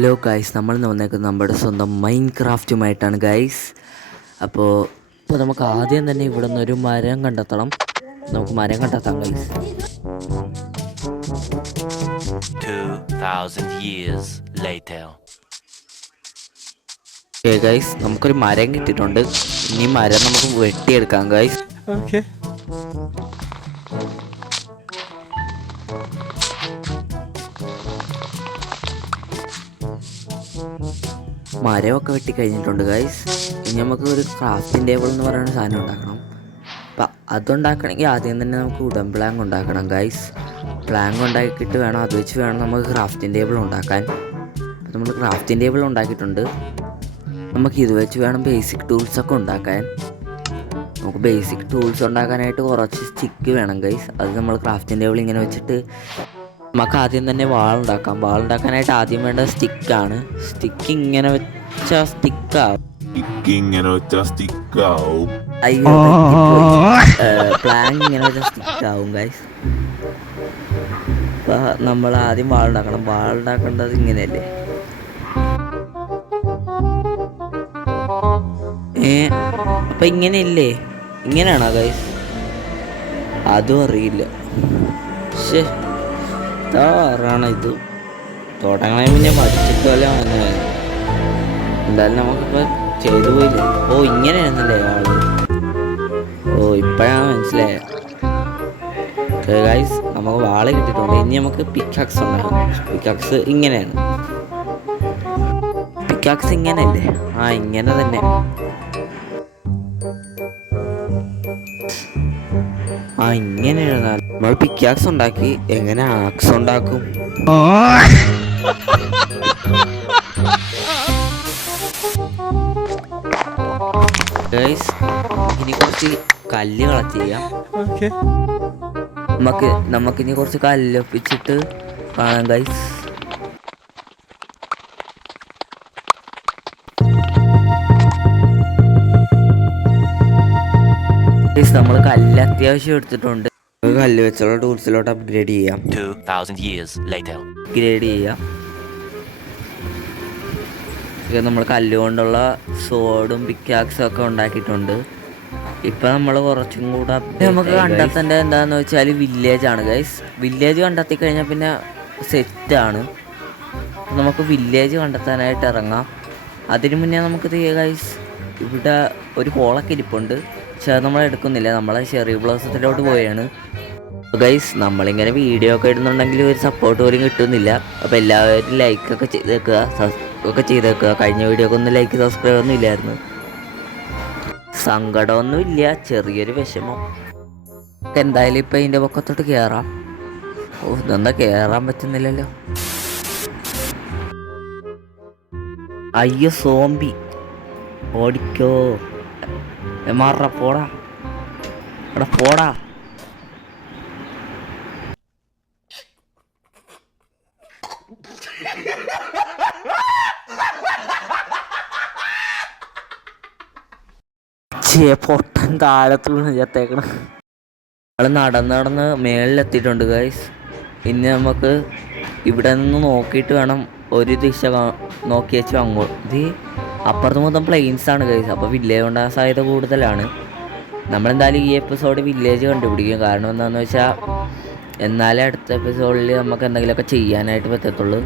Hello guys, നമ്മൾ ഇന്ന് വന്നേക്കുന്നത് നമ്മുടെ സ്വന്തം മൈൻക്രാഫ്റ്റുമായിട്ടാണ് ഗൈസ്. അപ്പോൾ നമുക്ക് ആദ്യം തന്നെ ഇവിടെ നിന്ന് ഒരു മരം കണ്ടെത്തണം. നമുക്ക് മരം കണ്ടെത്താം guys. 2000 years later. Okay guys, നമുക്കൊരു മരം കിട്ടിയിട്ടുണ്ട്. ഇനി മരം നമുക്ക് വെട്ടിയെടുക്കാം ഗൈസ്. ഓക്കെ. മരമൊക്കെ വെട്ടിക്കഴിഞ്ഞിട്ടുണ്ട് ഗൈസ്. ഇനി നമുക്ക് ഒരു ക്രാഫ്റ്റിംഗ് ടേബിൾ എന്ന് പറയുന്ന സാധനം ഉണ്ടാക്കണം. അപ്പം അതുണ്ടാക്കണമെങ്കിൽ ആദ്യം തന്നെ നമുക്ക് ഉടൻ പ്ലാങ്ക് ഉണ്ടാക്കണം ഗൈസ്. പ്ലാങ്ക് ഉണ്ടാക്കിയിട്ട് വേണം, അത് വെച്ച് വേണം നമുക്ക് ക്രാഫ്റ്റിംഗ് ടേബിൾ ഉണ്ടാക്കാൻ. അപ്പം നമ്മൾ ക്രാഫ്റ്റിംഗ് ടേബിൾ ഉണ്ടാക്കിയിട്ടുണ്ട്. നമുക്ക് ഇത് വെച്ച് വേണം ബേസിക് ടൂൾസൊക്കെ ഉണ്ടാക്കാൻ. നമുക്ക് ബേസിക് ടൂൾസ് ഉണ്ടാക്കാനായിട്ട് കുറച്ച് സ്റ്റിക്ക് വേണം ഗൈസ്. അത് നമ്മൾ ക്രാഫ്റ്റിംഗ് ടേബിൾ ഇങ്ങനെ വെച്ചിട്ട് നമുക്ക് ആദ്യം തന്നെ വാളുണ്ടാക്കാം. വാളുണ്ടാക്കാനായിട്ട് ആദ്യം വേണ്ട സ്റ്റിക്കാണ്. സ്റ്റിക്ക് ഇങ്ങനെ വെച്ചാൽ സ്റ്റിക്കാവും. അയ്യോ, പ്ലാങ്ക് ഇങ്ങനെ വെച്ചാൽ സ്റ്റിക്കാവും ഗൈസ്. അപ്പം നമ്മൾ ആദ്യം വാളുണ്ടാക്കണം. വാളുണ്ടാക്കേണ്ടത് ഇങ്ങനെയല്ലേ? അപ്പം ഇങ്ങനെയല്ലേ? ഇങ്ങനെയാണോ ഗൈസ്? അതും അറിയില്ല. ശേ, ാണ് ഇത് തുടങ്ങണേ മുന്നേ പഠിച്ചിട്ടല്ലേ വന്നത്. എന്തായാലും നമുക്കിപ്പോൾ ചെയ്തു പോയില്ലേ. ഓ, ഇങ്ങനെയായിരുന്നല്ലേ ആള്? ഓ, ഇപ്പോഴാണ് മനസ്സിലായത്. ഗൈസ്, നമുക്ക് വാള് കിട്ടിയിട്ടുണ്ട്. ഇനി നമുക്ക് പിക്കാക്സ് ഉണ്ടാകും. പിക്കാക്സ് ഇങ്ങനെയാണ്. പിക്കാക്സ് ഇങ്ങനെയല്ലേ? ആ, ഇങ്ങനെ തന്നെ. ആ, ഇങ്ങനെയാണ്. നമ്മൾ പിക്കാക്സ് ഉണ്ടാക്കി. എങ്ങനെ ആക്സ് ഉണ്ടാക്കും? ഗൈസ്, ഇനി കുറച്ച് കല്ല് കളക്ട് ചെയ്യാം. നമുക്കിനി കുറച്ച് കല്ലൊപ്പിച്ചിട്ട് കാണാം ഗൈസ്. നമ്മൾ കല്ല് അത്യാവശ്യം എടുത്തിട്ടുണ്ട്. കല്ല് വെച്ചുള്ള ടൂൾസിലോട്ട് അപ്ഗ്രേഡ് ചെയ്യാം. 2000 years later. അപ്ഗ്രേഡ് ചെയ്യാം. നമ്മൾ കല്ലുകൊണ്ടുള്ള സോഡും പിക്കാക്സും ഒക്കെ ഉണ്ടാക്കിയിട്ടുണ്ട്. ഇപ്പം നമ്മൾ കുറച്ചും കൂടെ നമുക്ക് കണ്ടെത്തേണ്ടത് എന്താണെന്ന് വെച്ചാൽ വില്ലേജാണ് ഗൈസ്. വില്ലേജ് കണ്ടെത്തി കഴിഞ്ഞാൽ പിന്നെ സെറ്റാണ്. നമുക്ക് വില്ലേജ് കണ്ടെത്താനായിട്ട് ഇറങ്ങാം. അതിനു മുന്നേ നമുക്ക് ഗൈസ് ഇവിടെ ഒരു കോളൊക്കെ ഇരിപ്പുണ്ട്. പക്ഷെ അത് നമ്മൾ എടുക്കുന്നില്ല. നമ്മളെ ചെറിയ ബ്ലോസത്തിലോട്ട് പോയാണ് ഗൈസ്. നമ്മളിങ്ങനെ വീഡിയോ ഒക്കെ ഇടുന്നുണ്ടെങ്കിൽ ഒരു സപ്പോർട്ട് പോലും കിട്ടുന്നില്ല. അപ്പോൾ എല്ലാവരും ലൈക്കൊക്കെ ചെയ്തേക്കുക. കഴിഞ്ഞ വീഡിയോക്ക് ഒന്നും ലൈക്ക് സബ്സ്ക്രൈബ് ഒന്നും ഇല്ലായിരുന്നു. സങ്കടമൊന്നും ഇല്ല, ചെറിയൊരു വിഷമം. എന്തായാലും ഇപ്പം ഇതിൻ്റെ പൊക്കത്തോട്ട് കയറാം. ഓ, ഇതെന്താ കയറാൻ പറ്റുന്നില്ലല്ലോ. അയ്യോ, സോംബി ഓടിക്കോ. മാറ, പോടാ. എടാ പോടാ. പൊട്ടൻ താഴത്ത് വീണ് ചത്തേക്കണം. നടന്ന് മേളിലെത്തിയിട്ടുണ്ട് ഗൈസ്. ഇനി നമുക്ക് ഇവിടെ നിന്ന് നോക്കിയിട്ട് വേണം ഒരു ദിശ നോക്കി വെച്ച് അങ്ങോട്ട്. ഇത് അപ്പുറത്ത് മൊത്തം പ്ലെയിൻസാണ് ഗൈസ്. അപ്പോൾ വില്ലേജ് ഉണ്ടാകാൻ സാധ്യത കൂടുതലാണ്. നമ്മളെന്തായാലും ഈ എപ്പിസോഡ് വില്ലേജ് കണ്ടുപിടിക്കും. കാരണം എന്താണെന്ന് വെച്ചാൽ എന്നാലേ അടുത്ത എപ്പിസോഡിൽ നമുക്ക് എന്തെങ്കിലുമൊക്കെ ചെയ്യാനായിട്ട് പറ്റത്തുള്ളൂ.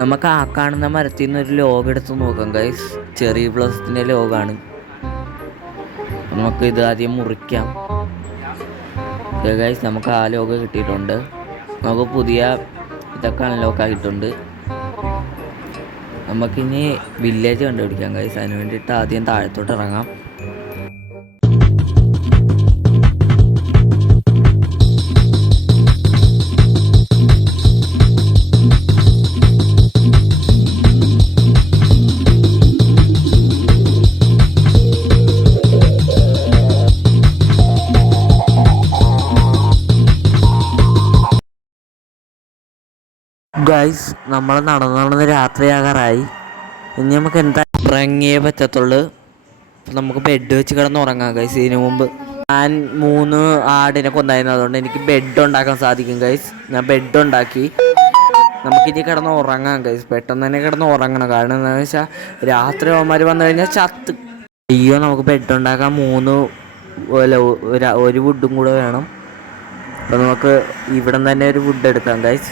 നമുക്ക് ആ കാണുന്ന മരത്തിൽ നിന്ന് ഒരു ലോഗ് എടുത്ത് നോക്കാം ഗൈസ്. ചെറിയ ബ്ലോസത്തിൻ്റെ ലോഗാണ്. നമുക്ക് ഇത് ആദ്യം മുറിക്കാം ഗൈസ്. നമുക്ക് ആ ലോഗ് കിട്ടിയിട്ടുണ്ട്. നമുക്ക് പുതിയ ഇതൊക്കെ അൺലോക്ക് ആയിട്ടുണ്ട്. നമുക്കിനി വില്ലേജ് കണ്ടുപിടിക്കാം ഗൈസ്. അതിന് വേണ്ടിയിട്ട് ആദ്യം താഴത്തോട്ട് ഇറങ്ങാം. ഗൈസ്, നമ്മൾ നടന്ന് രാത്രിയാകാറായി. ഇനി നമുക്ക് എന്താ ഇറങ്ങിയേ പറ്റത്തുള്ളൂ. നമുക്ക് ബെഡ് വെച്ച് കിടന്ന് ഉറങ്ങാം ഗൈസ്. ഇതിനു മുമ്പ് ഞാൻ 3 ആടിനെ കൊന്നായിരുന്നു. അതുകൊണ്ട് എനിക്ക് ബെഡ് ഉണ്ടാക്കാൻ സാധിക്കും ഗൈസ്. ഞാൻ ബെഡ് ഉണ്ടാക്കി. നമുക്കിനി കിടന്ന് ഉറങ്ങാം ഗൈസ്. പെട്ടെന്ന് തന്നെ കിടന്ന് ഉറങ്ങണം. കാരണം എന്താണെന്ന് വെച്ചാൽ രാത്രി അവന്മാർ വന്നു കഴിഞ്ഞാൽ ചത്ത്. അയ്യോ, നമുക്ക് ബെഡ് ഉണ്ടാക്കാൻ 3 ഒരു വുഡും കൂടെ വേണം. അപ്പോൾ നമുക്ക് ഇവിടെ തന്നെ ഒരു വുഡ് എടുക്കാം ഗൈസ്.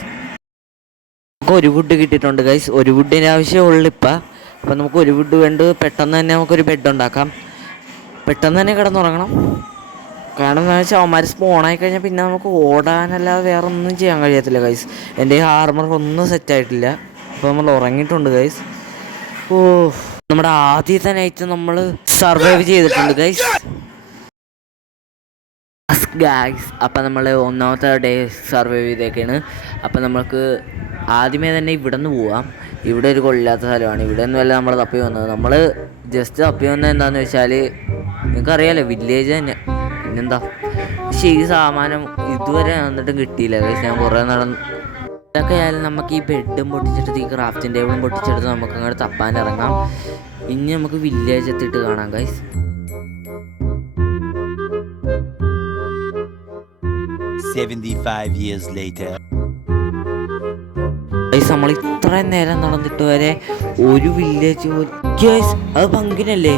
നമുക്ക് ഒരു വുഡ് കിട്ടിയിട്ടുണ്ട് ഗൈസ്. ഒരു വുഡിന് ആവശ്യമുള്ളൂ ഇപ്പം. അപ്പം നമുക്ക് ഒരു വുഡ് വേണ്ട. പെട്ടെന്ന് തന്നെ നമുക്കൊരു ബെഡ് ഉണ്ടാക്കാം. പെട്ടെന്ന് തന്നെ കിടന്നുറങ്ങണം. കാരണം എന്താണെന്ന് വെച്ചാൽ അവന്മാർ സ്പോണായി കഴിഞ്ഞാൽ പിന്നെ നമുക്ക് ഓടാനല്ലാതെ വേറെ ഒന്നും ചെയ്യാൻ കഴിയത്തില്ല ഗൈസ്. എൻ്റെ ഈ ഹാർമർ ഒന്നും സെറ്റായിട്ടില്ല. അപ്പോൾ നമ്മൾ ഉറങ്ങിയിട്ടുണ്ട് ഗൈസ്. ഓ, നമ്മുടെ ആദ്യത്തെ നൈറ്റ് നമ്മൾ സർവൈവ് ചെയ്തിട്ടുണ്ട് ഗൈസ്. അപ്പം നമ്മൾ ഒന്നാമത്തെ ഡേ സർവൈവ് ചെയ്തേക്കാണ്. അപ്പം നമുക്ക് ആദ്യമേ തന്നെ ഇവിടെ നിന്ന് പോവാം. ഇവിടെ ഒരു കൊള്ളില്ലാത്ത സ്ഥലമാണ്. ഇവിടെ ഒന്നുമല്ല നമ്മൾ തപ്പി വന്നത്. നമ്മൾ ജസ്റ്റ് തപ്പി വന്നത് എന്താണെന്ന് വെച്ചാൽ നിങ്ങൾക്കറിയാലോ, വില്ലേജ് തന്നെ. പിന്നെന്താ, പക്ഷേ ഈ സാമാനം ഇതുവരെ വന്നിട്ടും കിട്ടിയില്ല ഗൈസ്. ഞാൻ കുറേ നടന്ന് ഇതൊക്കെ ആയാലും നമുക്ക് ഈ ബെഡും പൊട്ടിച്ചെടുത്ത് ഈ ക്രാഫ്റ്റിംഗ് ടേബിളും പൊട്ടിച്ചെടുത്ത് നമുക്ക് അങ്ങോട്ട് തപ്പാൻ ഇറങ്ങാം. ഇനി നമുക്ക് വില്ലേജ് എത്തിയിട്ട് കാണാം ഗൈസ്. 75 years later. ഗൈസ്, നമ്മൾ ഇത്രയും നേരം നടന്നിട്ട് വരെ ഒരു വില്ലേജ് പോലും. ഗൈസ്, അത് പങ്കിനല്ലേ?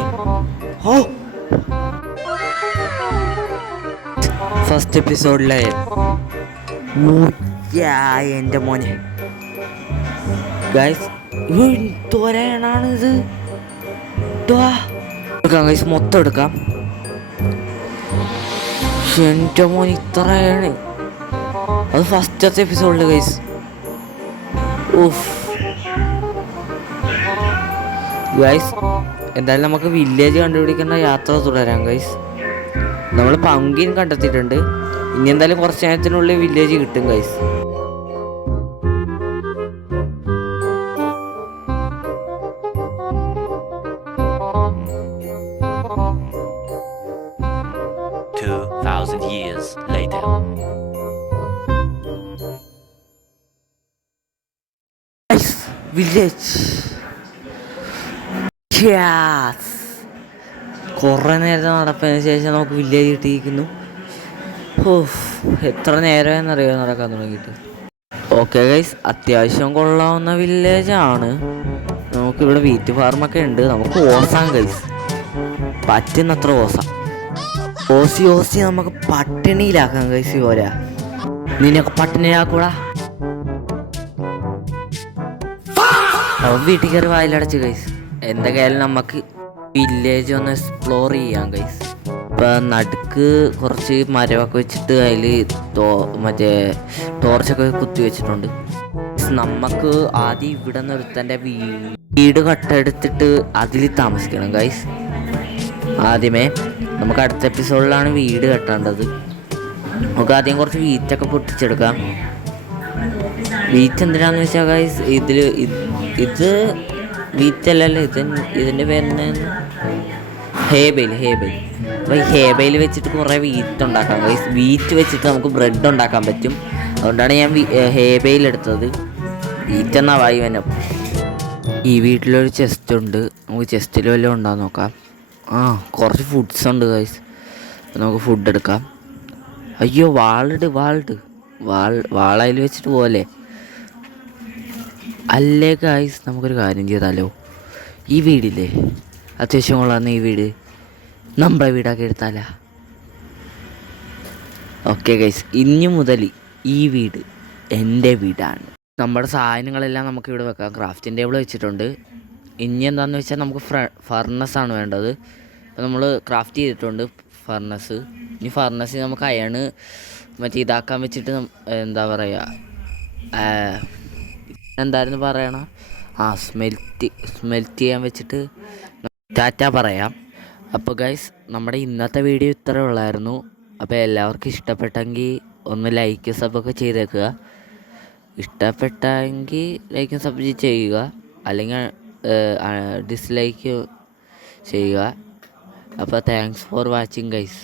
ഓ, ഫസ്റ്റ് എപ്പിസോഡിലെ എൻ്റെ മോനെ ഗൈസ്, തോരനാണ് ഇത്. ഗൈസ്, മൊത്തം എടുക്കാം. എൻ്റെ മോൻ ഇത്രയാണ്. അത് ഫസ്റ്റത്തെ എപ്പിസോഡിൽ ഗൈസ്. ഓഫ് ഗൈസ്, എന്തായാലും നമുക്ക് വില്ലേജ് കണ്ടുപിടിക്കുന്ന യാത്ര തുടരാം ഗൈസ്. നമ്മൾ പങ്കിൻ കണ്ടെത്തിയിട്ടുണ്ട്. ഇനി എന്തായാലും കുറച്ച് നേരത്തിനുള്ളിൽ വില്ലേജ് കിട്ടും ഗൈസ്. Years later. വില്ലേജ്. കുറേ നേരത്തെ നടപ്പതിന് ശേഷം നമുക്ക് വില്ലേജ് കിട്ടിയിരിക്കുന്നു. ഓഹ്, എത്ര നേരമെന്നറിയാം നടക്കാൻ തുടങ്ങിയിട്ട്. ഓക്കെ ഗൈസ്, അത്യാവശ്യം കൊള്ളാവുന്ന വില്ലേജാണ്. നമുക്കിവിടെ വീറ്റ് ഫാർമൊക്കെ ഉണ്ട്. നമുക്ക് ഓസാം ഗൈസ്, പറ്റുന്നത്ര ഓസാം. ഓസി നമുക്ക് പട്ടിണിയിലാക്കാം ഗൈസ്. പോരാ, നിനക്ക് പട്ടിണിയിലാക്കൂടാ. വീട്ടിൽ കയറി വായിലടച്ച് ഗൈസ്. എന്തൊക്കെയായാലും നമുക്ക് വില്ലേജ് ഒന്ന് എക്സ്പ്ലോർ ചെയ്യാം ഗൈസ്. ഇപ്പം നടുക്ക് കുറച്ച് മരമൊക്കെ വെച്ചിട്ട് അതിൽ മറ്റേ ടോർച്ചൊക്കെ കുത്തി വെച്ചിട്ടുണ്ട്. നമുക്ക് ആദ്യം ഇവിടെ നിന്ന് ഒരുത്തൻ്റെ വീട് കട്ടെടുത്തിട്ട് അതിൽ താമസിക്കണം ഗൈസ്. ആദ്യമേ നമുക്ക് അടുത്ത എപ്പിസോഡിലാണ് വീട് കെട്ടേണ്ടത്. നമുക്ക് ആദ്യം കുറച്ച് വീറ്റൊക്കെ പൊട്ടിച്ചെടുക്കാം. വീറ്റ് എന്തിനാന്ന് വെച്ചാൽ ഗൈസ്, ഇത് വീറ്റല്ലല്ലോ, ഇതിൻ്റെ പേരിന് ഹേബെയിൽ. അപ്പോൾ ഈ ഹേബെയിൽ വെച്ചിട്ട് കുറേ വീറ്റ് ഉണ്ടാക്കാം ഗൈസ്. വീറ്റ് വെച്ചിട്ട് നമുക്ക് ബ്രെഡ് ഉണ്ടാക്കാൻ പറ്റും. അതുകൊണ്ടാണ് ഞാൻ ഹേബെയിൽ എടുത്തത്. വീറ്റ് എന്നാ വായി തന്നെ. ഈ വീട്ടിലൊരു ചെസ്റ്റ് ഉണ്ട്. നമുക്ക് ചെസ്റ്റിൽ വല്ലതും ഉണ്ടാകും നോക്കാം. കുറച്ച് ഫുഡ്സ് ഉണ്ട് ഗൈസ്. നമുക്ക് ഫുഡ് എടുക്കാം. അയ്യോ, വാളയിൽ വെച്ചിട്ട് പോലെ അല്ലേ ഗൈസ്. നമുക്കൊരു കാര്യം ചെയ്താലോ, ഈ വീടില്ലേ അത്യാവശ്യം കൊള്ളാവുന്ന ഈ വീട് നമ്മുടെ വീടാക്കി എടുത്താലാ. ഓക്കെ ഗൈസ്, ഇനി മുതൽ ഈ വീട് എൻ്റെ വീടാണ്. നമ്മുടെ സാധനങ്ങളെല്ലാം നമുക്കിവിടെ വെക്കാം. ക്രാഫ്റ്റിംഗ് ടേബിൾ വെച്ചിട്ടുണ്ട്. ഇനി എന്താണെന്ന് വെച്ചാൽ നമുക്ക് ഫർണസാണ് വേണ്ടത്. അപ്പോൾ നമ്മൾ ക്രാഫ്റ്റ് ചെയ്തിട്ടുണ്ട് ഫർണസ്. ഇനി ഫർണസ് നമുക്ക് അയണ് മറ്റേ ഇതാക്കാൻ വെച്ചിട്ട് എന്താ പറയുക, എന്തായിരുന്നു പറയണ, സ്മെൽറ്റ് ചെയ്യാൻ വെച്ചിട്ട് ടാറ്റ പറയാം. അപ്പോൾ ഗൈസ്, നമ്മുടെ ഇന്നത്തെ വീഡിയോ ഇത്രേ ഉള്ളായിരുന്നു. അപ്പോൾ എല്ലാവർക്കും ഇഷ്ടപ്പെട്ടെങ്കിൽ ഒന്ന് ലൈക്ക് സബൊക്കെ ചെയ്തേക്കുക. ഇഷ്ടപ്പെട്ടെങ്കിൽ ലൈക്കും സബ് ചെയ്യുക, അല്ലെങ്കിൽ ഡിസ്ലൈക്ക് ചെയ്യുക. അപ്പോൾ താങ്ക്സ് ഫോർ വാച്ചിങ് ഗൈസ്.